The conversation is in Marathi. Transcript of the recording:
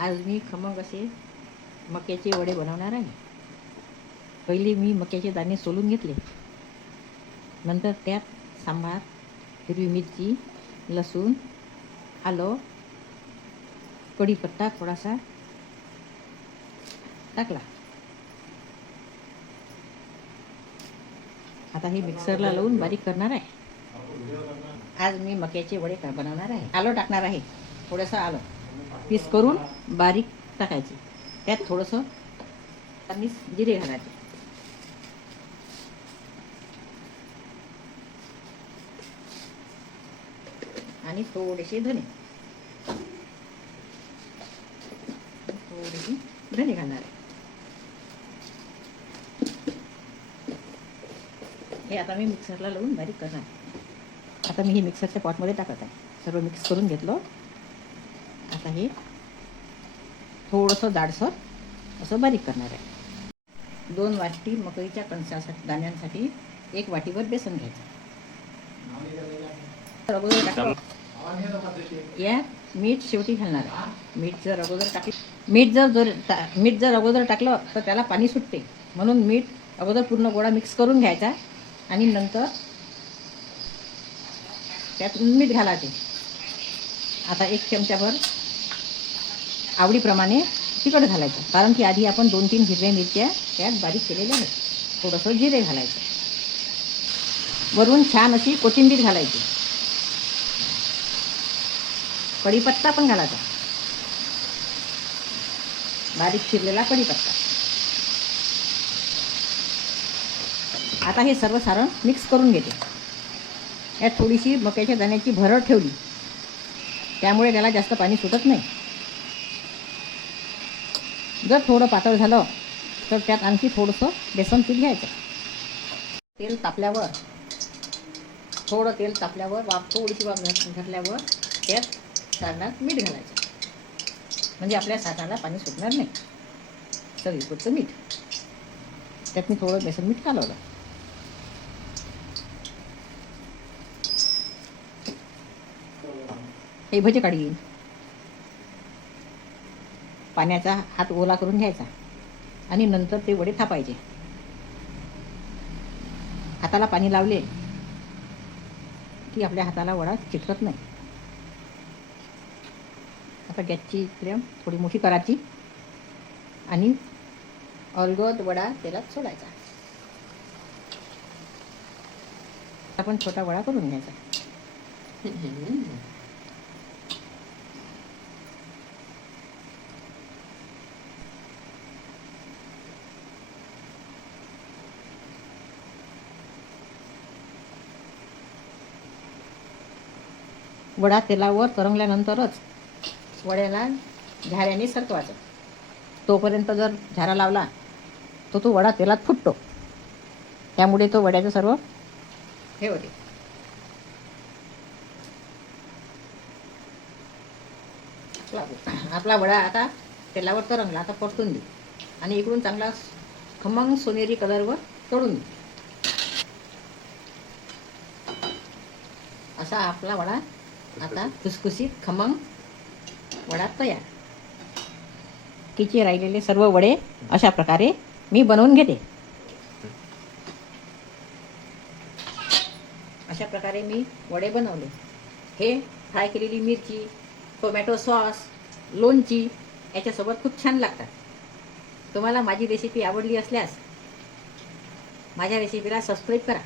आज मी खमंग असे मक्याचे वडे बनवणार आहे. पहिले मी मक्याचे दाणे सोलून घेतले. नंतर त्यात सांबार हिरवी मिरची लसूण आलं कढीपत्ता थोडासा टाकला. आता हे मिक्सरला लावून बारीक करणार आहे. आज मी मक्याचे वडे बनवणार आहे. आलो टाकणार आहे. थोडंसं आलं. पीस करून बारीक टाकायचे. त्यात थोडंसं आणि जिरे घालायचे. आणि थोडेसे धने. थोडेसे धने घालणार आहे. हे आता मी मिक्सरला लावून बारीक करणार आता मी हे मिक्सरच्या पॉटमध्ये टाकत आहे. सर्व मिक्स करून घेतलं. आता हे थोडंसं जाडसर असं बारीक करणार आहे. दोन वाटी मकईच्या कणसासाठी दाण्यांसाठी एक वाटीभर बेसन घ्यायचं. अगोदर टाकलं या मीठ शेवटी घालणार आहे. मीठ जर अगोदर टाकलं मीठ जर जर मीठ जर अगोदर टाकलं तर त्याला पाणी सुटते. म्हणून मीठ अगोदर पूर्ण गोळा मिक्स करून घ्यायचा आणि नंतर त्यात मीठ घालायचे. आता एक चमच्याभर आवडीप्रमाणे तिखट घालायचं. कारण की आधी आपण दोन तीन हिरव्या मिरच्या त्यात बारीक केलेल्या आहेत. थोडंसं जिरे घालायचं. वरून छान अशी कोथिंबीर घालायची. कढीपत्ता पण घालायचा. बारीक शिरलेला कढीपत्ता. आता हे सर्व सारण मिक्स करून घेते. यात थोडीशी मक्याच्या दाण्याची भरड ठेवली. त्यामुळे त्याला जास्त पाणी सुटत नाही. जर थोडं पातळ झालं तर त्यात आणखी थोडंसं बेसन पीठ घ्यायचं. तेल तापल्यावर थोडं तेल तापल्यावर वाफ थोडीशी वाफ घातल्यावर त्यात सारणात मीठ घालायचं. म्हणजे आपल्या सारणाला पाणी सुटणार नाही. चवीपुरतं मीठ. त्यात मी थोडं बेसन मीठ घालवलं. हे भजे काढी. येईल पाण्याचा हात ओला करून घ्यायचा आणि नंतर ते वडे थापायचे. हाताला पाणी लावले की आपल्या हाताला वडा चिटकत नाही. आता गॅसची फ्लेम थोडी मोठी करायची आणि अलगद वडा तेलात सोडायचा. आपण छोटा वडा करून घ्यायचा. वडा तेलावर तरंगल्यानंतरच वड्याला झाऱ्याने सरकवायचं. तोपर्यंत जर झारा लावला तर तो वडा तेलात फुटतो. त्यामुळे तो वड्याचं सर्व हे होते. आपला- वडा आता तेलावर तरंगला आता परतून दे. आणि इकडून चांगला खमंग सोनेरी कलरवर तळून दे. असा आपला वडा आता खुसखुशीत खमंग वडा तयार. किचे राहिलेले सर्व वडे अशा प्रकारे मी बनवून घेते. अशा प्रकारे मी वडे बनवले. हे फ्राय केलेली मिरची टोमॅटो सॉस लोणची याच्यासोबत खूप छान लागतात. तुम्हाला माझी रेसिपी आवडली असल्यास माझ्या रेसिपीला सबस्क्राईब करा.